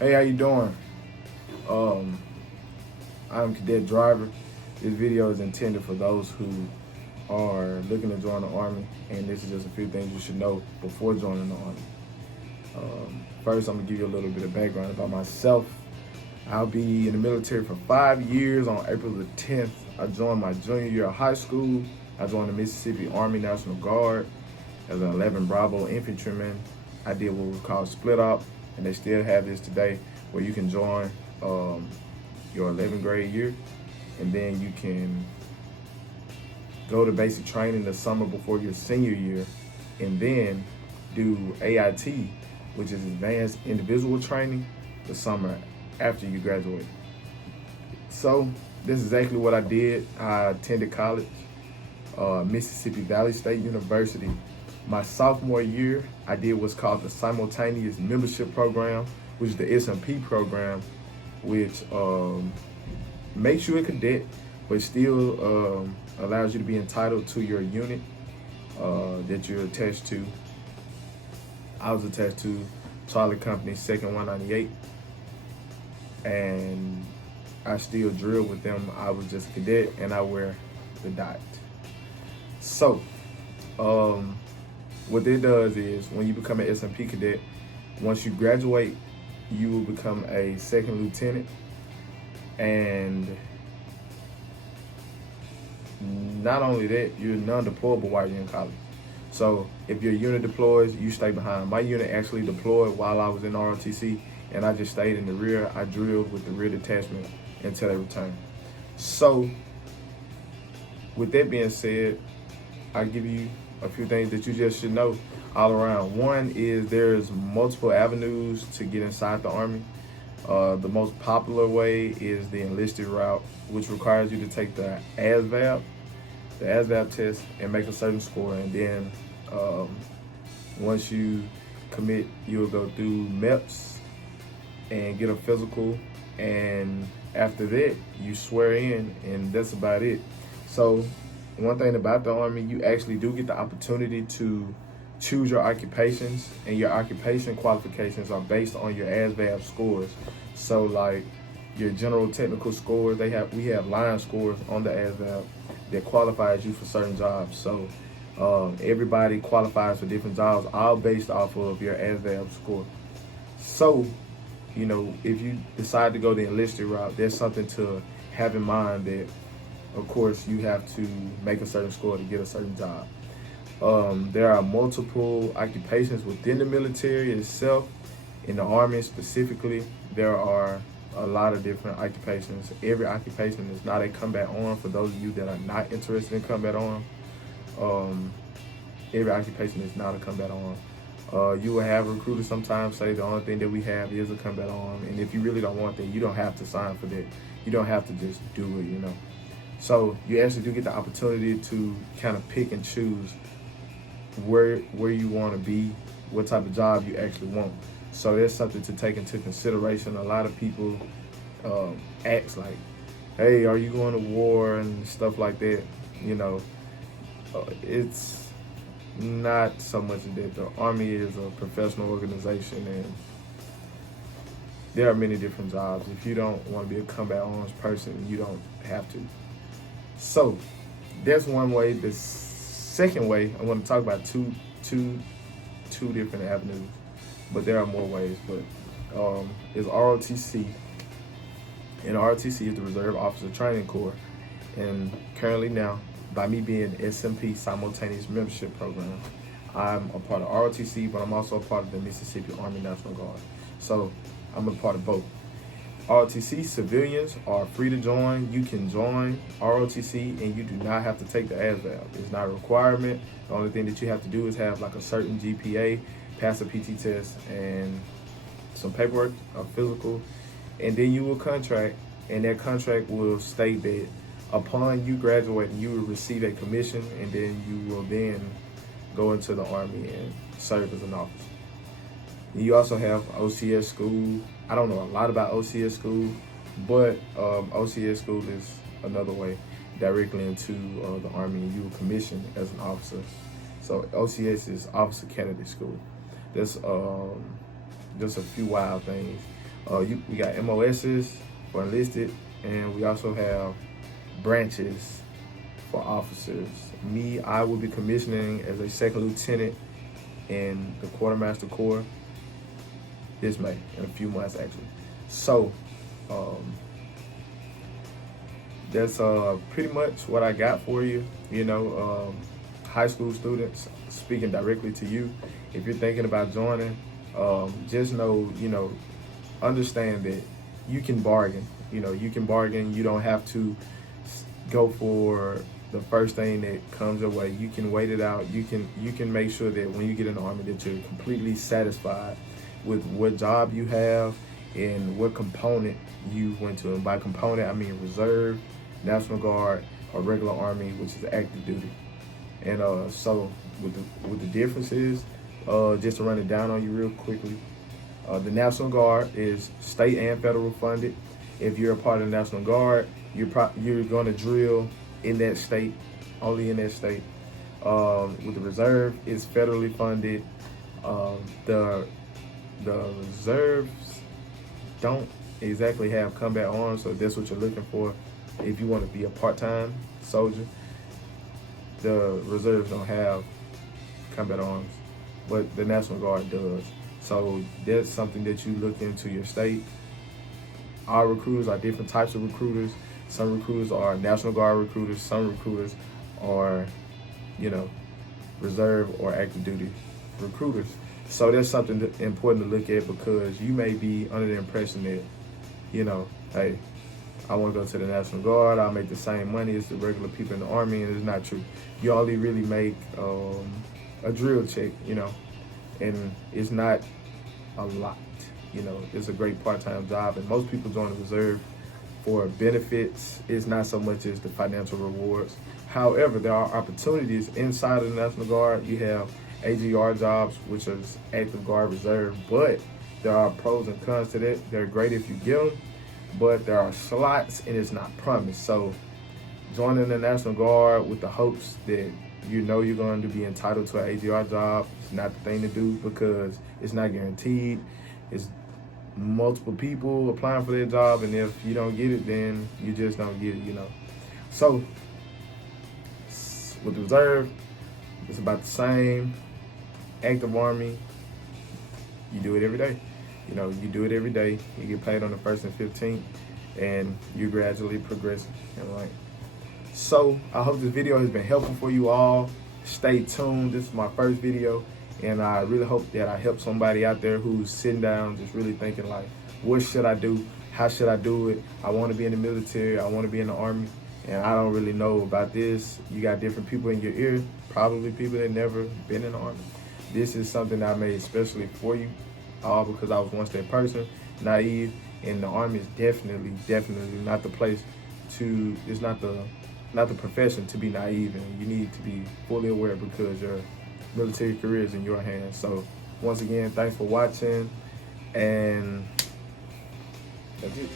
Hey, how you doing? Um, I'm Cadet Driver. This video is intended for those who are looking to join the Army, and this is just a few things you should know before joining the Army. First, I'm gonna give you a little bit of background about myself. I'll be in the military for 5 years. On April the 10th, I joined my junior year of high school. I joined the Mississippi Army National Guard as an 11 Bravo infantryman. I did what was called split up, and they still have this today, where you can join your 11th grade year, and then you can go to basic training the summer before your senior year, and then do AIT, which is advanced individual training, the summer after you graduate. So this is exactly what I did. I attended college, Mississippi Valley State University. My sophomore year, I did what's called the Simultaneous Membership Program, which is the SMP program, which makes you a cadet, but still allows you to be entitled to your unit that you're attached to. I was attached to Charlie Company 2nd 198, and I still drill with them. I was just a cadet, and I wear the dot. So, what it does is when you become an SMP cadet, once you graduate, you will become a second lieutenant, and not only that, you're non-deployable while you're in college. So if your unit deploys, you stay behind. My unit actually deployed while I was in ROTC, and I just stayed in the rear. I drilled with the rear detachment until they returned. So with that being said, I give you a few things that you just should know all around. One is there's multiple avenues to get inside the Army. The most popular way is the enlisted route, which requires you to take the ASVAB test, and make a certain score. And then once you commit, you'll go through MEPS and get a physical. And after that, you swear in, and that's about it. So one thing about the Army, you actually do get the opportunity to choose your occupations, and your occupation qualifications are based on your ASVAB scores. So like your general technical scores, we have line scores on the ASVAB that qualifies you for certain jobs. So everybody qualifies for different jobs, all based off of your ASVAB score. So, you know, if you decide to go the enlisted route, there's something to have in mind that, of course, you have to make a certain score to get a certain job. There are multiple occupations within the military itself. In the Army specifically, there are a lot of different occupations. Every occupation is not a combat arm. For those of you that are not interested in combat arm, every occupation is not a combat arm. You will have recruiters sometimes say the only thing that we have is a combat arm, and if you really don't want that, you don't have to sign for that. You don't have to just do it, you know. So you actually do get the opportunity to kind of pick and choose where you want to be, what type of job you actually want. So that's something to take into consideration. A lot of people ask like, hey, are you going to war and stuff like that? You know, it's not so much that. The Army is a professional organization, and there are many different jobs. If you don't want to be a combat arms person, you don't have to. So that's one way. The second way, I want to talk about two different avenues, but there are more ways. But is ROTC, and ROTC is the Reserve Officer Training Corps, and currently now, by me being SMP Simultaneous Membership Program, I'm a part of ROTC, but I'm also a part of the Mississippi Army National Guard. So I'm a part of both. ROTC civilians are free to join. You can join ROTC, and you do not have to take the ASVAB. It's not a requirement. The only thing that you have to do is have like a certain GPA, pass a PT test, and some paperwork, a physical, and then you will contract, and that contract will state that upon you graduating, you will receive a commission, and then you will then go into the Army and serve as an officer. You also have OCS school. I don't know a lot about OCS school, but OCS school is another way directly into the Army, and you will commission as an officer. So OCS is Officer Candidate School. There's just a few wild things. We got MOSs for enlisted, and we also have branches for officers. Me, I will be commissioning as a second lieutenant in the Quartermaster Corps this May, in a few months actually. So that's pretty much what I got for you. High school students, speaking directly to you, if you're thinking about joining, just know, understand that you can bargain. You can bargain. You don't have to go for the first thing that comes your way. You can wait it out. You can make sure that when you get in the Army that you're completely satisfied with what job you have and what component you went to. And by component, I mean reserve, National Guard, or regular Army, which is active duty. And so with the differences, just to run it down on you real quickly, the National Guard is state and federal funded. If you're a part of the National Guard, you're going to drill in that state, only in that state. With the reserve, it's federally funded. The reserves don't exactly have combat arms, so that's what you're looking for if you want to be a part-time soldier. The reserves don't have combat arms, but the National Guard does. So that's something that you look into your state. Our recruiters are different types of recruiters. Some recruiters are National Guard recruiters. Some recruiters are, reserve or active duty recruiters. So that's something important to look at, because you may be under the impression that, hey, I want to go to the National Guard, I'll make the same money as the regular people in the Army, and it's not true. You only really make a drill check, and it's not a lot. It's a great part-time job, and most people join the reserve for benefits. It's not so much as the financial rewards. However, there are opportunities inside of the National Guard. You have AGR jobs, which is active guard reserve, but there are pros and cons to that. They're great if you get them, but there are slots and it's not promised. So joining the National Guard with the hopes that you're going to be entitled to an AGR job is not the thing to do, because it's not guaranteed. It's multiple people applying for that job, and if you don't get it, then you just don't get it, So with the reserve, it's about the same. Active Army, you do it every day. You do it every day. You get paid on the 1st and 15th, and you gradually progress in rank. So I hope this video has been helpful for you all. Stay tuned. This is my first video, and I really hope that I help somebody out there who's sitting down just really thinking like, what should I do? How should I do it? I want to be in the military. I want to be in the Army, and I don't really know about this. You got different people in your ear, probably people that never been in the Army. This is something I made especially for you, all because I was once that person, naive, and the Army is definitely not the place to, it's not the profession to be naive, and you need to be fully aware, because your military career is in your hands. So once again, thanks for watching, and that's it.